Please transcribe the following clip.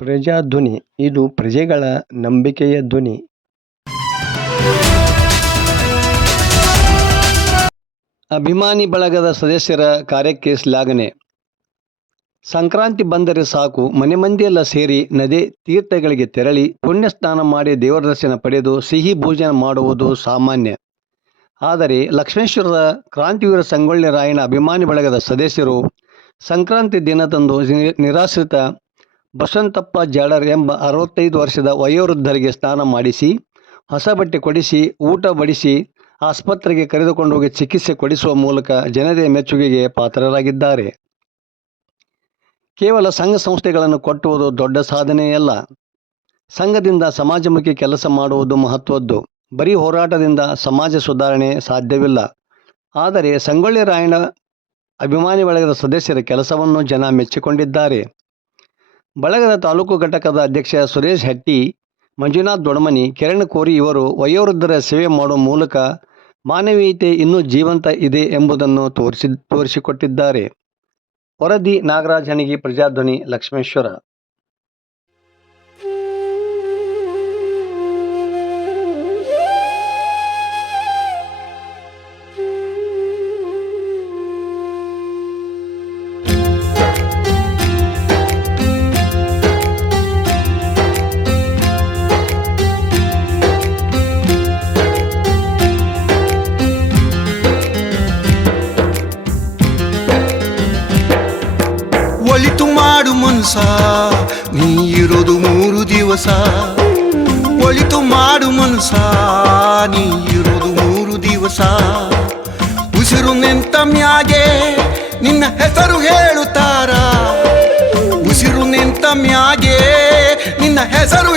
ಪ್ರಜಾಧ್ವನಿ, ಇದು ಪ್ರಜೆಗಳ ನಂಬಿಕೆಯ ಧ್ವನಿ. ಅಭಿಮಾನಿ ಬಳಗದ ಸದಸ್ಯರ ಕಾರ್ಯಕ್ಕೆ ಶ್ಲಾಘನೆ. ಸಂಕ್ರಾಂತಿ ಬಂದರೆ ಸಾಕು, ಮನೆ ಮಂದಿಯೆಲ್ಲ ಸೇರಿ ನದಿ ತೀರ್ಥಗಳಿಗೆ ತೆರಳಿ ಪುಣ್ಯ ಸ್ನಾನ ಮಾಡಿ ದೇವರ ದರ್ಶನ ಪಡೆದು ಸಿಹಿ ಭೋಜನ ಮಾಡುವುದು ಸಾಮಾನ್ಯ. ಆದರೆ ಲಕ್ಷ್ಮೇಶ್ವರದ ಕ್ರಾಂತಿವೀರ ಸಂಗೊಳ್ಳಿ ರಾಯಣ್ಣ ಅಭಿಮಾನಿ ಬಳಗದ ಸದಸ್ಯರು ಸಂಕ್ರಾಂತಿ ದಿನದಂದು ನಿರಾಶ್ರಿತ ಬಸವಂತಪ್ಪ ಜಾಡರ್ ಎಂಬ ಅರವತ್ತೈದು ವರ್ಷದ ವಯೋವೃದ್ಧರಿಗೆ ಸ್ನಾನ ಮಾಡಿಸಿ, ಹೊಸ ಬಟ್ಟೆ ಕೊಡಿಸಿ, ಊಟ ಬಡಿಸಿ, ಆಸ್ಪತ್ರೆಗೆ ಕರೆದುಕೊಂಡು ಹೋಗಿ ಚಿಕಿತ್ಸೆ ಕೊಡಿಸುವ ಮೂಲಕ ಜನತೆಯ ಮೆಚ್ಚುಗೆಗೆ ಪಾತ್ರರಾಗಿದ್ದಾರೆ. ಕೇವಲ ಸಂಘ ಸಂಸ್ಥೆಗಳನ್ನು ಕೊಟ್ಟುವುದು ದೊಡ್ಡ ಸಾಧನೆಯಲ್ಲ. ಸಂಘದಿಂದ ಸಮಾಜಮುಖಿ ಕೆಲಸ ಮಾಡುವುದು ಮಹತ್ವದ್ದು. ಬರೀ ಹೋರಾಟದಿಂದ ಸಮಾಜ ಸುಧಾರಣೆ ಸಾಧ್ಯವಿಲ್ಲ. ಆದರೆ ಸಂಗೊಳ್ಳಿ ರಾಯಣ್ಣ ಅಭಿಮಾನಿ ಬಳಗದ ಸದಸ್ಯರ ಕೆಲಸವನ್ನು ಜನ ಮೆಚ್ಚಿಕೊಂಡಿದ್ದಾರೆ. ಬಳಗದ ತಾಲೂಕು ಘಟಕದ ಅಧ್ಯಕ್ಷ ಸುರೇಶ್ ಹಟ್ಟಿ ಮಂಜುನಾಥ್ ದೊಡಮನಿ ಕಿರಣ್ ಕೋರಿ ಇವರು ವಯೋವೃದ್ಧರ ಸೇವೆ ಮಾಡುವ ಮೂಲಕ ಮಾನವೀಯತೆ ಇನ್ನೂ ಜೀವಂತ ಇದೆ ಎಂಬುದನ್ನು ತೋರಿಸಿ, ತೋರಿಸಿಕೊಟ್ಟಿದ್ದಾರೆ. ವರದಿ ನಾಗರಾಜ್ ಹಣಿಗಿ, ಪ್ರಜಾಧ್ವನಿ ಲಕ್ಷ್ಮೇಶ್ವರ. ಒಳಿತು ಮಾಡು ಮನ್ಸ ನೀ ಇರೋದು ಮೂರು ದಿವಸ. ಒಳಿತು ಮಾಡು ಮನಸ ನೀ ಇರೋದು ಮೂರು ದಿವಸ. ಉಸಿರು ನಿಂತ ಮ್ಯಾಗೆ ನಿನ್ನ ಹೆಸರು ಹೇಳುತ್ತಾರ. ಉಸಿರು ನಿಂತ ಮ್ಯಾಗೆ ನಿನ್ನ ಹೆಸರು